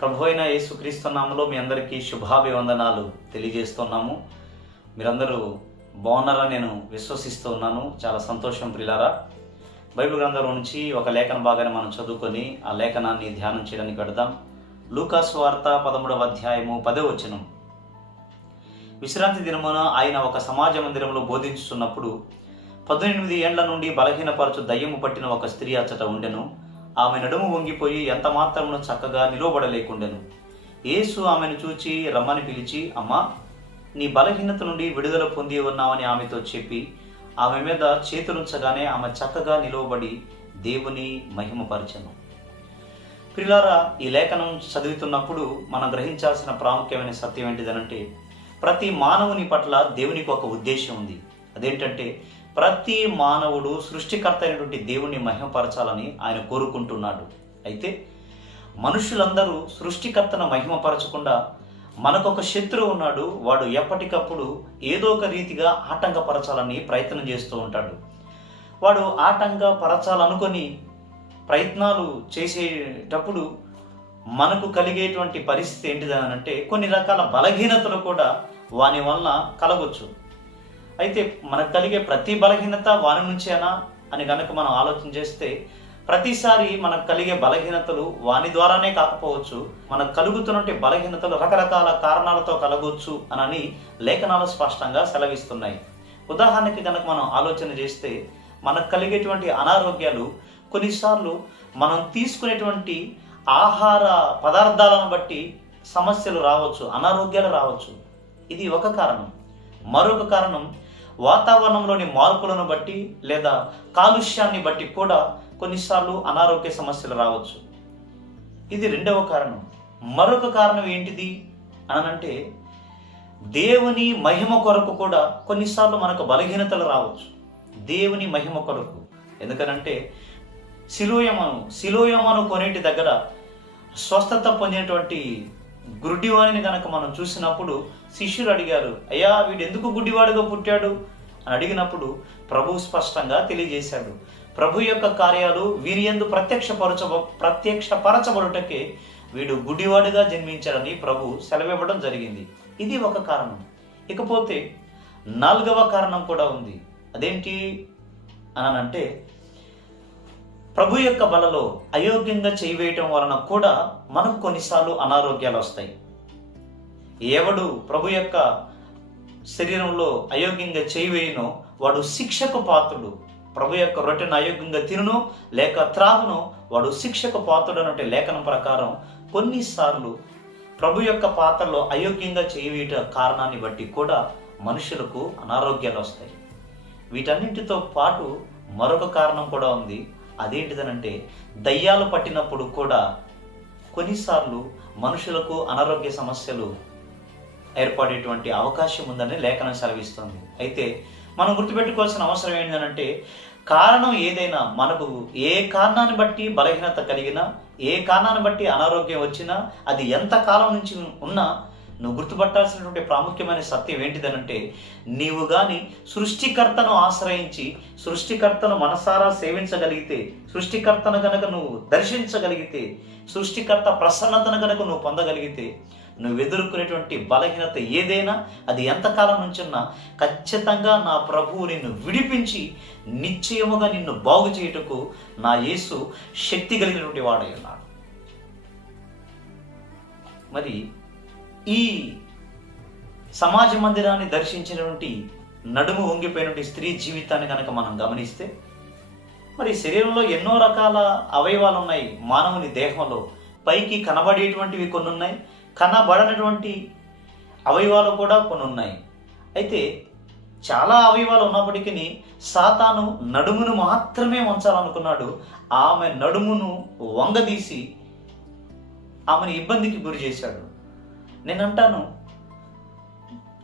ప్రభు అయిన యేసుక్రీస్తు నామలో మీ అందరికీ శుభాభివందనాలు తెలియజేస్తున్నాము. మీరందరూ బాగున్నారని నేను విశ్వసిస్తూ ఉన్నాను. చాలా సంతోషం ప్రిలారా. బైబిల్ గ్రంథంలో నుంచి ఒక లేఖన భాగాన్ని మనం చదువుకొని ఆ లేఖనాన్ని ధ్యానం చేయడానికి పెడదాం లూకాస్ వార్త పదమూడవ అధ్యాయము పదే వచనం. విశ్రాంతి దినమున ఆయన ఒక సమాజ మందిరంలో బోధించుతున్నప్పుడు పద్దెనిమిది ఏండ్ల నుండి బలహీనపరచు దయ్యము పట్టిన ఒక స్త్రీ అచ్చట ఉండెను. ఆమె నడుము వంగిపోయి ఎంత మాత్రమును చక్కగా నిలవబడలేకుండెను. యేసు ఆమెను చూచి రమ్మని పిలిచి అమ్మా నీ బలహీనత నుండి విడుదల పొంది ఉన్నామని ఆమెతో చెప్పి ఆమె మీద చేతులుంచగానే ఆమె చక్కగా నిలువబడి దేవుని మహిమపరచను. ప్రిలారా ఈ లేఖనం చదువుతున్నప్పుడు మనం గ్రహించాల్సిన ప్రాముఖ్యమైన సత్యం ఏంటిదనంటే ప్రతి మానవుని పట్ల దేవునికి ఒక ఉద్దేశం ఉంది. అదేంటంటే ప్రతి మానవుడు సృష్టికర్త అయినటువంటి దేవుణ్ణి మహిమపరచాలని ఆయన కోరుకుంటున్నాడు. అయితే మనుషులందరూ సృష్టికర్తను మహిమపరచకుండా మనకొక శత్రువు ఉన్నాడు వాడు ఎప్పటికప్పుడు ఏదో ఒక రీతిగా ఆటంకపరచాలని ప్రయత్నం చేస్తూ ఉంటాడు. వాడు ఆటంకపరచాలనుకొని ప్రయత్నాలు చేసేటప్పుడు మనకు కలిగేటువంటి పరిస్థితి ఏంటిదనంటే కొన్ని రకాల బలహీనతలు కూడా వాని వలన కలగొచ్చు. అయితే మనకు కలిగే ప్రతి బలహీనత వాని నుంచేనా అని కనుక మనం ఆలోచన చేస్తే ప్రతిసారి మనకు కలిగే బలహీనతలు వాని ద్వారానే కాకపోవచ్చు మనకు కలుగుతున్నటువంటి బలహీనతలు రకరకాల కారణాలతో కలగవచ్చు అనని లేఖనాలు స్పష్టంగా సెలవిస్తున్నాయి. ఉదాహరణకి కనుక మనం ఆలోచన చేస్తే మనకు కలిగేటువంటి అనారోగ్యాలు కొన్నిసార్లు మనం తీసుకునేటువంటి ఆహార పదార్థాలను బట్టి సమస్యలు రావచ్చు అనారోగ్యాలు రావచ్చు. ఇది ఒక కారణం. మరొక కారణం వాతావరణంలోని మార్పులను బట్టి లేదా కాలుష్యాన్ని బట్టి కూడా కొన్నిసార్లు అనారోగ్య సమస్యలు రావచ్చు. ఇది రెండవ కారణం. మరొక కారణం ఏంటిది? అనంటే దేవుని మహిమ కొరకు కూడా కొన్నిసార్లు మనకు బలహీనతలు రావచ్చు. దేవుని మహిమ కొరకు. ఎందుకనంటే శిలోయమను శిలోయమను కొనేటి దగ్గర స్వస్థత పొందినటువంటి గుడ్డివాడిని కనుక మనం చూసినప్పుడు శిష్యులు అడిగారు అయ్యా వీడు ఎందుకు గుడ్డివాడిగా పుట్టాడు? అని అడిగినప్పుడు ప్రభు స్పష్టంగా తెలియజేశాడు ప్రభు యొక్క కార్యాలు వీరి ఎందు ప్రత్యక్షపరచ ప్రత్యక్షపరచబడుటకే వీడు గుడ్డివాడిగా జన్మించాడని ప్రభు సెలవివ్వడం జరిగింది. ఇది ఒక కారణం. ఇకపోతే నాలుగవ కారణం కూడా ఉంది. అదేంటి? అనంటే ప్రభు యొక్క బలలో అయోగ్యంగా చేయవేయటం వలన కూడా మనకు కొన్నిసార్లు అనారోగ్యాలు వస్తాయి. ఎవడు ప్రభు యొక్క శరీరంలో అయోగ్యంగా చేయవేయనో వాడు శిక్షకు పాత్రుడు. ప్రభు యొక్క రొట్టెను అయోగ్యంగా తినును లేక త్రాగును వాడు శిక్షకు పాత్రుడు అన్నట్టు లేఖనం ప్రకారం కొన్నిసార్లు ప్రభు యొక్క పాత్రలో అయోగ్యంగా చేయవేయట కారణాన్ని బట్టి కూడా మనుషులకు అనారోగ్యాలు వస్తాయి. వీటన్నింటితో పాటు మరొక కారణం కూడా ఉంది. అదేంటిదనంటే దయ్యాలు పట్టినప్పుడు కూడా కొన్నిసార్లు మనుషులకు అనారోగ్య సమస్యలు ఏర్పడేటువంటి అవకాశం ఉందని లేఖనం సెలవిస్తుంది. అయితే మనం గుర్తుపెట్టుకోవాల్సిన అవసరం ఏంటంటే కారణం ఏదైనా మనకు ఏ కారణాన్ని బట్టి బలహీనత కలిగినా ఏ కారణాన్ని బట్టి అనారోగ్యం వచ్చినా అది ఎంత కాలం నుంచి ఉన్నా నువ్వు గుర్తుపట్టాల్సినటువంటి ప్రాముఖ్యమైన సత్యం ఏంటిదనంటే నీవు కానీ సృష్టికర్తను ఆశ్రయించి సృష్టికర్తను మనసారా సేవించగలిగితే సృష్టికర్తను గనక నువ్వు దర్శించగలిగితే సృష్టికర్త ప్రసన్నతను గనక నువ్వు పొందగలిగితే నువ్వు ఎదుర్కొనేటువంటి బలహీనత ఏదైనా అది ఎంతకాలం నుంచున్నా ఖచ్చితంగా నా ప్రభువు నిన్ను విడిపించి నిశ్చయముగా నిన్ను బాగు చేయుటకు నా యేసు శక్తి కలిగినటువంటి వాడై ఉన్నాడు. మరి ఈ సమాజ మందిరాన్ని దర్శించినటువంటి నడుము వంగిపోయినటువంటి స్త్రీ జీవితాన్ని కనుక మనం గమనిస్తే మరి శరీరంలో ఎన్నో రకాల అవయవాలు ఉన్నాయి. మానవుని దేహంలో పైకి కనబడేటువంటివి కొన్ని ఉన్నాయి కనబడనటువంటి అవయవాలు కూడా కొన్ని ఉన్నాయి అయితే చాలా అవయవాలు ఉన్నప్పటికీ సాతాను నడుమును మాత్రమే ఉంచాలనుకున్నాడు ఆమె నడుమును వంగదీసి ఆమెను ఇబ్బందికి గురి చేశాడు. నేను అంటాను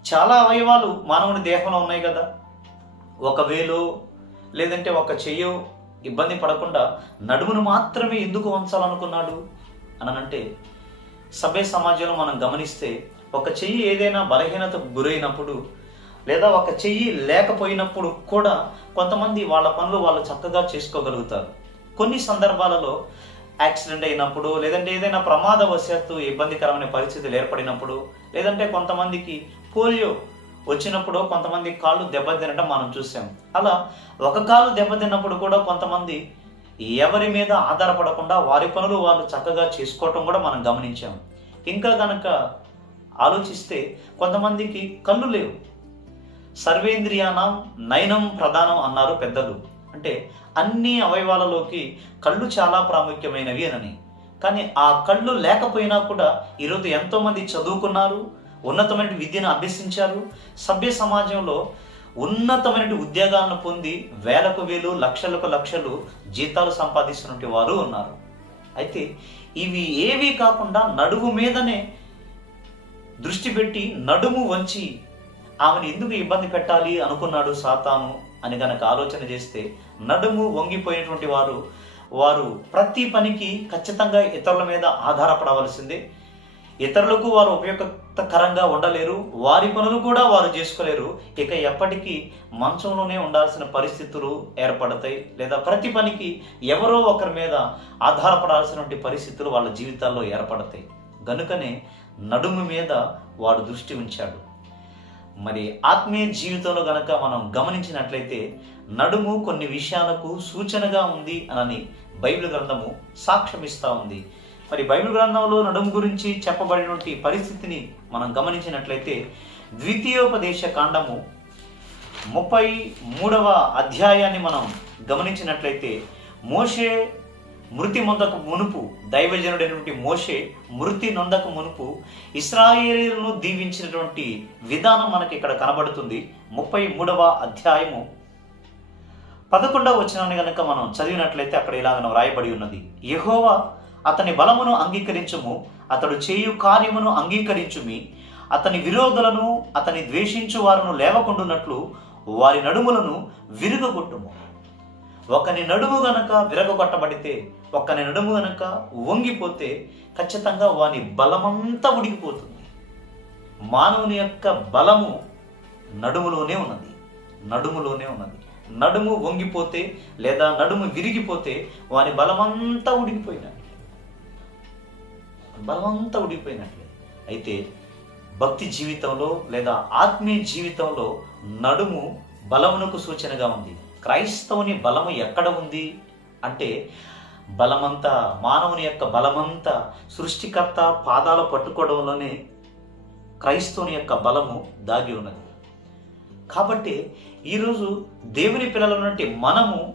చాలా అవయవాలు మానవుని దేహంలో ఉన్నాయి కదా. ఒక వేలు లేదంటే ఒక చెయ్యో ఇబ్బంది పడకుండా నడుమును మాత్రమే ఎందుకు ఉంచాలనుకున్నాడు అనంటే సభ్య సమాజంలో మనం గమనిస్తే ఒక చెయ్యి ఏదైనా బలహీనతకు గురైనప్పుడు లేదా ఒక చెయ్యి లేకపోయినప్పుడు కూడా కొంతమంది వాళ్ళ పనులు వాళ్ళు చక్కగా చేసుకోగలుగుతారు. కొన్ని సందర్భాలలో యాక్సిడెంట్ అయినప్పుడు లేదంటే ఏదైనా ప్రమాదవశాత్తు ఇబ్బందికరమైన పరిస్థితులు ఏర్పడినప్పుడు లేదంటే కొంతమందికి పోలియో వచ్చినప్పుడు కొంతమంది కాళ్ళు దెబ్బతినడం మనం చూసాం. అలా ఒక కాలు దెబ్బతిన్నప్పుడు కూడా కొంతమంది ఎవరి మీద ఆధారపడకుండా వారి పనులు వాళ్ళు చక్కగా చేసుకోవటం కూడా మనం గమనించాం. ఇంకా కనుక ఆలోచిస్తే కొంతమందికి కళ్ళు లేవు. సర్వేంద్రియానం నయనం ప్రధానం అన్నారు పెద్దలు. అంటే అన్ని అవయవాలలోకి కళ్ళు చాలా ప్రాముఖ్యమైనవి అని కానీ ఆ కళ్ళు లేకపోయినా కూడా ఈరోజు ఎంతోమంది చదువుకున్నారు ఉన్నతమైన విద్యను అభ్యసించారు సభ్య సమాజంలో ఉన్నతమైన ఉద్యోగాలను పొంది వేలకు వేలు లక్షలకు లక్షలు జీతాలు సంపాదిస్తున్నటువంటి వారు ఉన్నారు. అయితే ఇవి ఏవి కాకుండా నడుము మీదనే దృష్టి పెట్టి నడుము వంచి ఆమెను ఎందుకు ఇబ్బంది పెట్టాలి అనుకున్నాడు సాతాను? అని గనక ఆలోచన చేస్తే నడుము వంగిపోయినటువంటి వారు వారు ప్రతి పనికి ఖచ్చితంగా ఇతరుల మీద ఆధారపడవలసిందే. ఇతరులకు వారు ఉపయోగకరంగా ఉండలేరు వారి పనులు కూడా వారు చేసుకోలేరు. ఇక ఎప్పటికీ మంచంలోనే ఉండాల్సిన పరిస్థితులు ఏర్పడతాయి. లేదా ప్రతి పనికి ఎవరో ఒకరి మీద ఆధారపడాల్సినటువంటి పరిస్థితులు వాళ్ళ జీవితాల్లో ఏర్పడతాయి. గనుకనే నడుము మీద వాడు దృష్టి ఉంచాడు. మరి ఆత్మీయ జీవితంలో గనక మనం గమనించినట్లయితే నడుము కొన్ని విషయాలకు సూచనగా ఉంది అని బైబిల్ గ్రంథము సాక్ష్యమిస్తూ ఉంది. మరి బైబిల్ గ్రంథంలో నడుము గురించి చెప్పబడినటువంటి పరిస్థితిని మనం గమనించినట్లయితే ద్వితీయోపదేశ కాండము ముప్పై మూడవ అధ్యాయాన్ని మనం గమనించినట్లయితే మోషే మృతి నొందకు మునుపు దైవజనుడైనటువంటి మోషే మృతి నొందకు మునుపు ఇస్రాయేలీలను దీవించినటువంటి విధానం మనకి ఇక్కడ కనబడుతుంది. ముప్పై మూడవ అధ్యాయము. పదకొండవ వచనాన్ని కనుక మనం చదివినట్లయితే అక్కడ ఇలాగన వ్రాయబడి ఉన్నది. యెహోవా అతని బలమును అంగీకరించుము అతడు చేయు కార్యమును అంగీకరించుమి అతని విరోధులను అతని ద్వేషించు వారును లేవకుండునట్లు వారి నడుములను విరుగగొట్టుము. ఒకని నడుము గనక విరగొట్టబడితే ఒకని నడుము గనక వంగిపోతే ఖచ్చితంగా వాని బలమంతా ఉడికిపోతుంది. మానవుని యొక్క బలము నడుములోనే ఉన్నది. నడుములోనే ఉన్నది. నడుము వంగిపోతే లేదా నడుము విరిగిపోతే వాని బలమంతా ఉడికిపోయినట్లే. బలమంతా ఉడికిపోయినట్లే. అయితే భక్తి జీవితంలో లేదా ఆత్మీయ జీవితంలో నడుము బలమునకు సూచనగా ఉంది. క్రైస్తవుని బలము ఎక్కడ ఉంది? అంటే బలమంతా మానవుని యొక్క బలమంతా సృష్టికర్త పాదాలు పట్టుకోవడంలోనే క్రైస్తవుని యొక్క బలము దాగి ఉన్నది. కాబట్టి ఈరోజు దేవుని పిల్లలన్నటువంటి మనము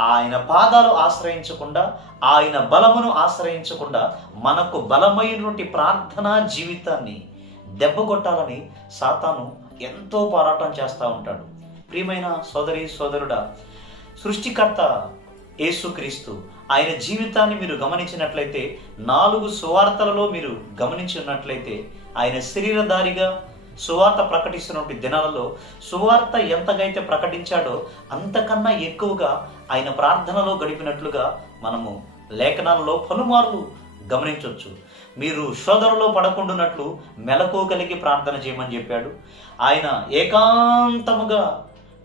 ఆయన పాదాలు ఆశ్రయించకుండా ఆయన బలమును ఆశ్రయించకుండా మనకు బలమైనటువంటి ప్రార్థనా జీవితాన్ని దెబ్బ కొట్టాలని సాతాను ఎంతో పోరాటం చేస్తూ ఉంటాడు. ప్రియమైన సోదరి సోదరుడా సృష్టికర్త యేసుక్రీస్తు ఆయన జీవితాన్ని మీరు గమనించినట్లయితే నాలుగు సువార్తలలో మీరు గమనించి ఉన్నట్లయితే ఆయన శరీరధారిగా సువార్త ప్రకటిస్తున్నటువంటి దినాలలో సువార్త ఎంతగైతే ప్రకటించాడో అంతకన్నా ఎక్కువగా ఆయన ప్రార్థనలో గడిపినట్లుగా మనము లేఖనాలలో పలుమార్లు గమనించవచ్చు మీరు శోధనలో పడకుండానట్లు మెలకు కలిగి ప్రార్థన చేయమని చెప్పాడు. ఆయన ఏకాంతముగా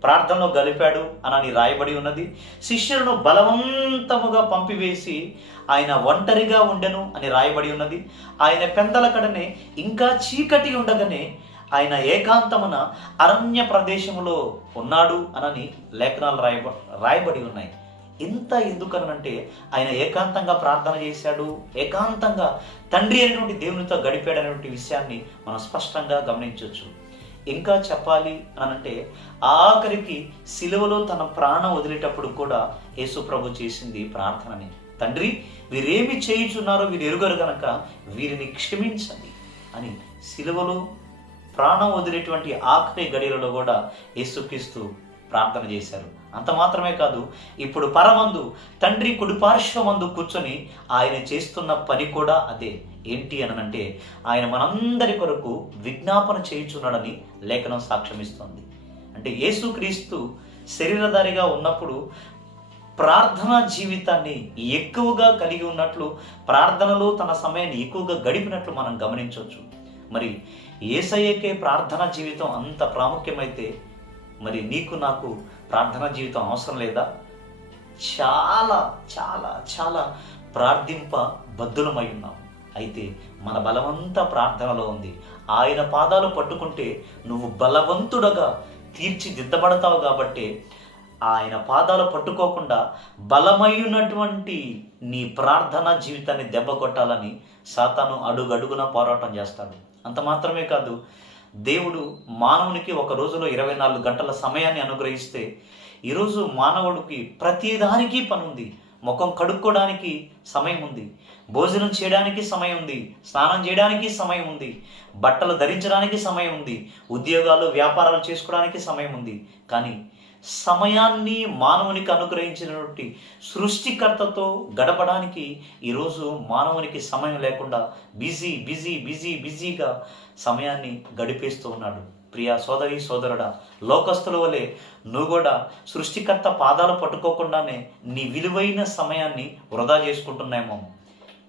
ప్రార్థనలో గలిపాడు అని రాయబడి ఉన్నది. శిష్యులను బలవంతముగా పంపివేసి ఆయన ఒంటరిగా ఉండెను అని రాయబడి ఉన్నది. ఆయన పెందల కడనే ఇంకా చీకటి ఉండగానే ఆయన ఏకాంతమున అరణ్య ప్రదేశములో ఉన్నాడు అనని లేఖనాలు రాయబ రాయబడి ఉన్నాయి. ఇంత ఎందుకనంటే ఆయన ఏకాంతంగా ప్రార్థన చేశాడు. ఏకాంతంగా తండ్రి అయినటువంటి దేవునితో గడిపాడు అనేటువంటి విషయాన్ని మనం స్పష్టంగా గమనించవచ్చు. ఇంకా చెప్పాలి అని అంటే ఆఖరికి సిలువలో తన ప్రాణం వదిలేటప్పుడు కూడా యేసుప్రభు చేసింది ప్రార్థనని. తండ్రి వీరేమి చేయుచున్నారో వీరు ఎరుగరు గనక వీరిని క్షమించండి అని సిలువలో ప్రాణం వదిలేటువంటి ఆఖరి గడియలలో కూడా యేసుక్రీస్తు ప్రార్థన చేశారు. అంత మాత్రమే కాదు ఇప్పుడు పరమందు తండ్రి కుడిపార్శ్వమందు కూర్చొని ఆయన చేస్తున్న పని కూడా అదే. ఏంటి అనంటే ఆయన మనందరి కొరకు విజ్ఞాపన చేయుచున్నాడని లేఖనం సాక్ష్యమిస్తోంది. అంటే యేసుక్రీస్తు శరీరధారిగా ఉన్నప్పుడు ప్రార్థనా జీవితాన్ని ఎక్కువగా కలిగి ఉన్నట్లు ప్రార్థనలో తన సమయాన్ని ఎక్కువగా గడిపినట్లు మనం గమనించవచ్చు. మరి ఏసయ్యకే ప్రార్థనా జీవితం అంత ప్రాముఖ్యమైతే మరి నీకు నాకు ప్రార్థనా జీవితం అవసరం లేదా? చాలా చాలా చాలా ప్రార్థింప బద్దులమై ఉన్నాము. అయితే మన బలమంతా ప్రార్థనలో ఉంది. ఆయన పాదాలు పట్టుకుంటే నువ్వు బలవంతుడగా తీర్చిదిద్దబడతావు కాబట్టి ఆయన పాదాలు పట్టుకోకుండా బలమైనటువంటి నీ ప్రార్థన జీవితాన్ని దెబ్బ కొట్టాలని సాతాను అడుగడుగున పోరాటం చేస్తాడు. అంత మాత్రమే కాదు దేవుడు మానవునికి ఒక రోజులో ఇరవై నాలుగు గంటల సమయాన్ని అనుగ్రహిస్తే ఈరోజు మానవుడికి ప్రతిదానికి పని ఉంది ముఖం కడుక్కోవడానికి సమయం ఉంది. భోజనం చేయడానికి సమయం ఉంది. స్నానం చేయడానికి సమయం ఉంది. బట్టలు ధరించడానికి సమయం ఉంది. ఉద్యోగాలు వ్యాపారాలు చేసుకోవడానికి సమయం ఉంది. కానీ సమయాన్ని మానవునికి అనుగ్రహించినటువంటి సృష్టికర్తతో గడపడానికి ఈరోజు మానవునికి సమయం లేకుండా బిజీ బిజీ బిజీ బిజీగా సమయాన్ని గడిపేస్తూ ఉన్నాడు. ప్రియా సోదరి సోదరుడా లోకస్తుల వలె నువ్వు కూడా సృష్టికర్త పాదాలు పట్టుకోకుండానే నీ విలువైన సమయాన్ని వృధా చేసుకుంటున్నామో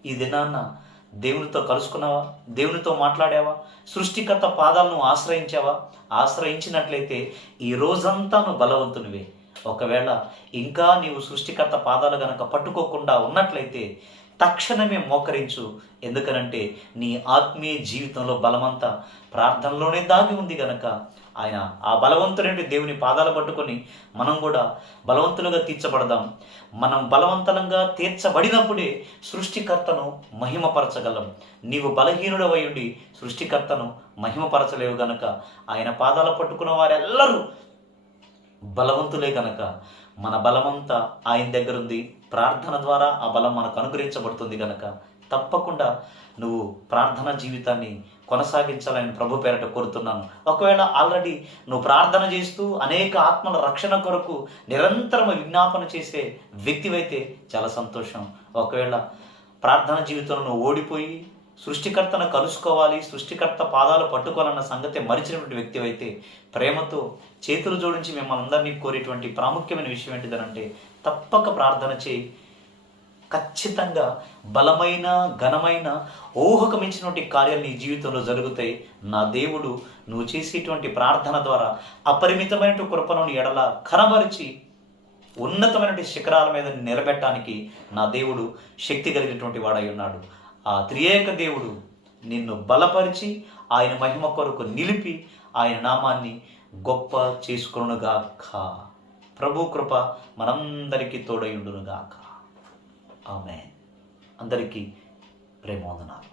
ఈ దినాన్న దేవునితో కలుసుకున్నావా? దేవునితో మాట్లాడావా? సృష్టికర్త పాదాలను ఆశ్రయించావా? ఆశ్రయించినట్లయితే ఈ రోజంతా నువ్వు బలవంతునివే. ఒకవేళ ఇంకా నీవు సృష్టికర్త పాదాలు గనక పట్టుకోకుండా ఉన్నట్లయితే తక్షణమే మోకరించు. ఎందుకనంటే నీ ఆత్మీయ జీవితంలో బలమంతా ప్రార్థనలోనే దాగి ఉంది గనక. ఆయన ఆ బలవంతుడైన దేవుని పాదాలు పట్టుకొని మనం కూడా బలవంతులుగా తీర్చబడదాం. మనం బలవంతంగా తీర్చబడినప్పుడే సృష్టికర్తను మహిమపరచగలం. నీవు బలహీనుడవై ఉండి సృష్టికర్తను మహిమపరచలేవు గనక. ఆయన పాదాలు పట్టుకున్న వారెల్లరూ బలవంతులే కనుక మన బలమంతా ఆయన దగ్గర ఉంది ప్రార్థన ద్వారా ఆ బలం మనకు అనుగ్రహించబడుతుంది కనుక తప్పకుండా నువ్వు ప్రార్థన జీవితాన్ని కొనసాగించాలని ప్రభు పేరట కోరుతున్నాను. ఒకవేళ ఆల్రెడీ నువ్వు ప్రార్థన చేస్తూ అనేక ఆత్మల రక్షణ కొరకు నిరంతరం విజ్ఞాపన చేసే వ్యక్తివైతే చాలా సంతోషం. ఒకవేళ ప్రార్థన జీవితంలో నువ్వు ఓడిపోయి సృష్టికర్తను కలుసుకోవాలి సృష్టికర్త పాదాలు పట్టుకోవాలన్న సంగతి మరిచినటువంటి వ్యక్తి అయితే ప్రేమతో చేతులు జోడించి మిమ్మల్ని అందరినీ కోరేటువంటి ప్రాముఖ్యమైన విషయం ఏంటిదనంటే తప్పక ప్రార్థన చేయి. ఖచ్చితంగా బలమైన ఘనమైన ఊహకు మించినటువంటి కార్యాలు నీ జీవితంలో జరుగుతాయి. నా దేవుడు నువ్వు చేసేటువంటి ప్రార్థన ద్వారా అపరిమితమైన కృపను నీ ఎడల కనబరిచి ఉన్నతమైనటువంటి శిఖరాల మీద నిలబెట్టడానికి నా దేవుడు శక్తి కలిగినటువంటి వాడై ఉన్నాడు. ఆ త్రియేక దేవుడు నిన్ను బలపరిచి ఆయన మహిమ కొరకు నిలిపి ఆయన నామాన్ని గొప్ప చేసుకునుగాక ప్రభు కృప మనందరికీ తోడయుండునుగాక ఆమె అందరికీ ప్రేమోదనాలు